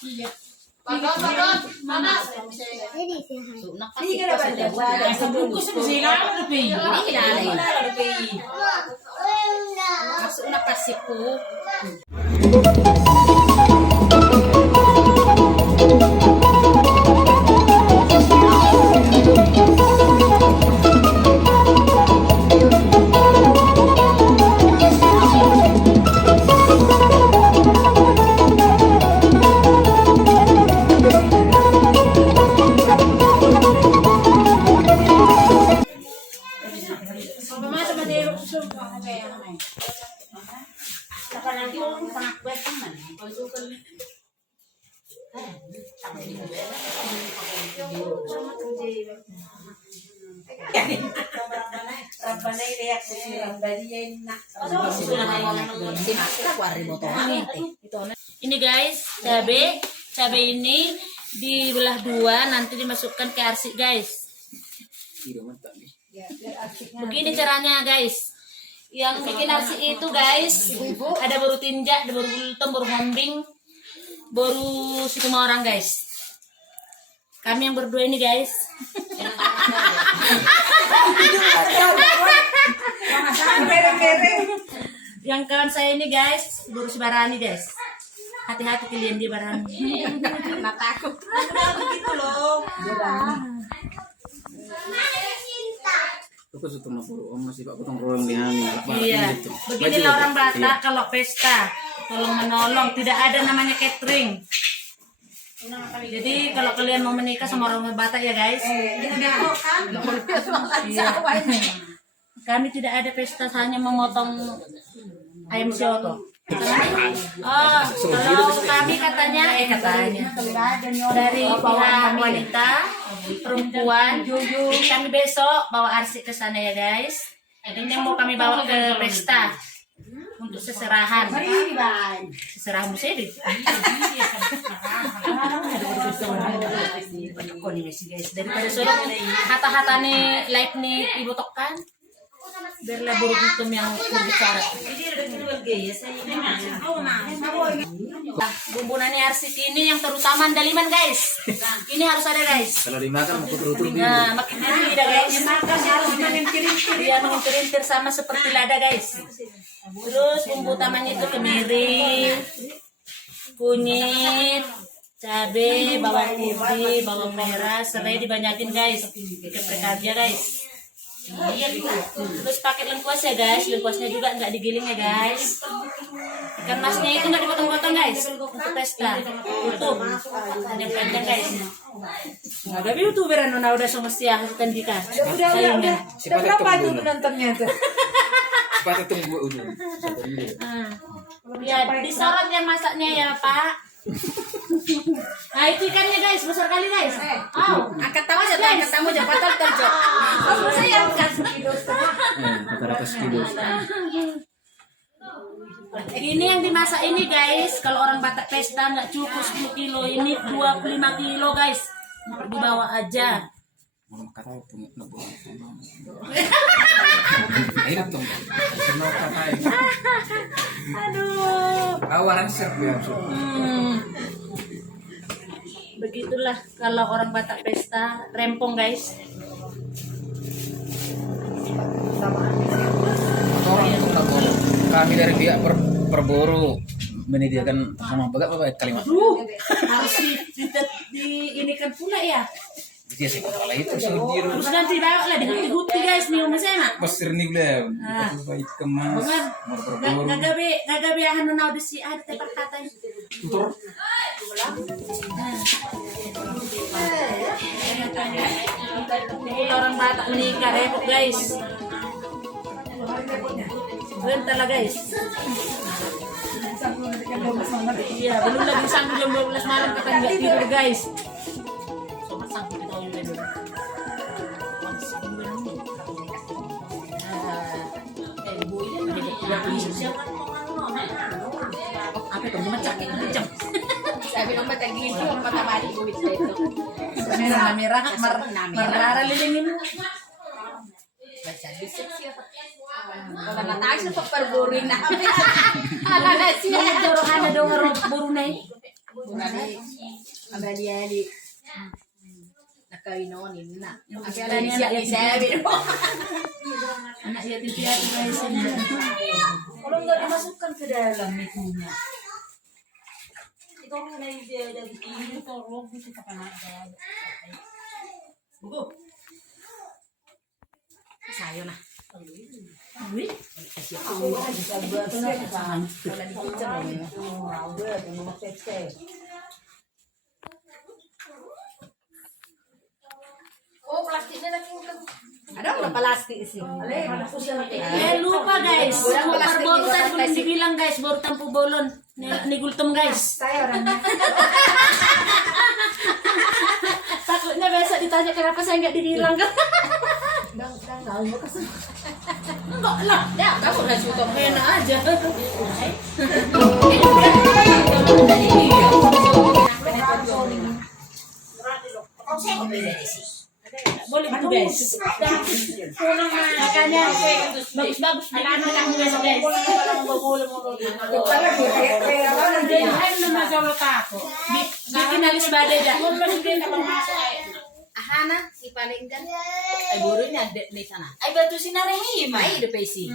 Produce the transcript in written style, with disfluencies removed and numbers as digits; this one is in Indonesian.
Iya. Panas. So, nakasip pa sa dyan. Sa bungkus mo sila, ano pa yun? Hindi kinalay. Ano pa yun? So, nakasip po. Ini guys, cabai ini dibelah dua, nanti dimasukkan ke arsik guys. Begini caranya guys. Yang bikin arsik itu guys, ada baru tinjak, ada baru bulutong, baru hombing, baru semua orang guys. Kami yang berdua ini guys. Yang kawan saya ini guys, baru si Barani guys. Hati-hati kalian di Barani. Nggak takut. Begitu loh. Aku suka masih Pak potong rolang di hamil. Iya. Beginilah orang Batak kalau pesta, tolong menolong, tidak ada namanya catering. Jadi kalau kalian mau menikah sama orang Batak ya guys. Iya. Kami tidak ada pesta, hanya memotong ayam sioto. Oh, kalau kami katanya dari pihak wanita, perempuan, kami besok bawa arsik ke sana ya guys. Ini yang mau kami bawa ke pesta untuk seserahan. Seserahan musedi. Daripada suruh hata-hata nih live nih ibu tokan. Biarlah burung hitam yang berbicara. Bumbunan arsik ini yang terutama andaliman guys. Ini harus ada guys. Kalau dimakan mau terus Nah, makin gurih dah guys. Dia mengintir-intir sama seperti lada guys. Terus bumbu utamanya itu kemiri, kunyit, cabai, bawang putih, bawang merah, serai dibanyakin guys. Geprek aja guys. Terus pakai lengkuas ya guys, lengkuasnya juga nggak digiling ya guys. Ikan masnya itu nggak dipotong-potong guys untuk pesta. Tutup, hanya panjang guys. Nggak ada youtuberan udah sama siang tandika. Udah berapa itu penontonnya tuh? Cepat tunggu udah. Ya disorot yang masaknya ya Pak. Nah itu ikannya guys, besar kali guys. Oh, angkat tamu aja patah kerja. Oh, saya angkat sekilo setengah. 400 kilo. Ini yang dimasak ini guys, kalau orang Batak pesta nggak cukup 10 kilo, ini 25 kilo guys. Dibawa aja. Mau kata punya nabung. Ayo dong. Semua katain. Aduh. Awalan serp ya. Begitulah kalau orang Batak pesta, rempong guys. Kami dari pihak Perboro menyediakan sama bapak kalimat. Harus ini kan pula ya. Dia sih kalau itu sudir. Terus nanti bawa lah dihuti guys nih rumah saya mak. Pasir nih beliau. Itu baik kemas. Gagabi anu nau desi ada tepat kata. Tur. Orang Batak menikah repot guys. Bentar lah guys. Iya belum lagi sampai jam 12 malam kita nggak tidur guys. Apa itu memecah kayak kencang. Sabi ng mata gitu, ang mata mali buwit sa ito. Merah merah lilingin. Basta bisik siya. Kalau natay sa pagparburin namin. Ala na siya. Dorong ada dong burunay. Urani, abali-ali. Nakawinonin na. Akala Tanya siya anak isabi mo. Anak yatim piatu guys. Kalau nggak dimasukkan ke dalam itunya. Itu kan dia dari ini tolong kita kapan ada. Buku. Sayo na. Wih, Aku bisa buat penasaran. Kalau dipicam ya. Udah, mau tete. Oh, plastiknya lagi. Ada nggak plastik sih? lupa guys. Super bolu tadi belum dibilang guys, baru tampu bolon. Ni gultum guys. Saya orangnya. Takutnya besok ditanya kenapa saya nggak dibilang kan? Enggak lah, Ya, kamu udah cukup. enak aja. Boleh gitu guys. Makanya bagus-bagus di anak kamu besok guys. Bikin alis badai dah. Ahana, si paling kan. Ay, buru ini ada di sana. Ay batu sinarehima. Ay, the pacing.